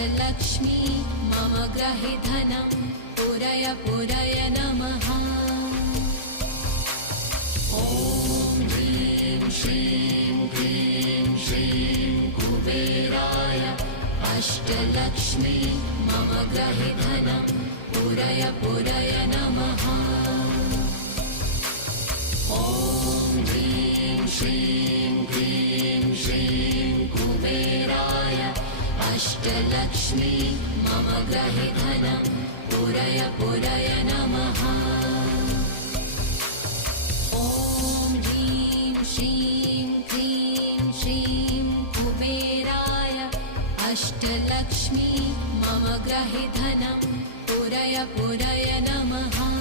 अष्टलक्ष्मी मम ग्रहे धनं पुरय पुरय नमः। ॐ ह्रीं श्रीं क्लीं श्रीं कुबेराय अष्टलक्ष्मी मम ग्रहे धनं पुरय पुरय नमः। ॐ ह्रीं श्रीं क्लीं श्रीं कुबेराय अष्टलक्ष्मी मम ग्रहे धनं पुरय पुरय नमः। ॐ ह्रीं श्रीं क्लीं श्रीं कुबेराय अष्टलक्ष्मी मम ग्रहे धनं पुरय पुरय नमः।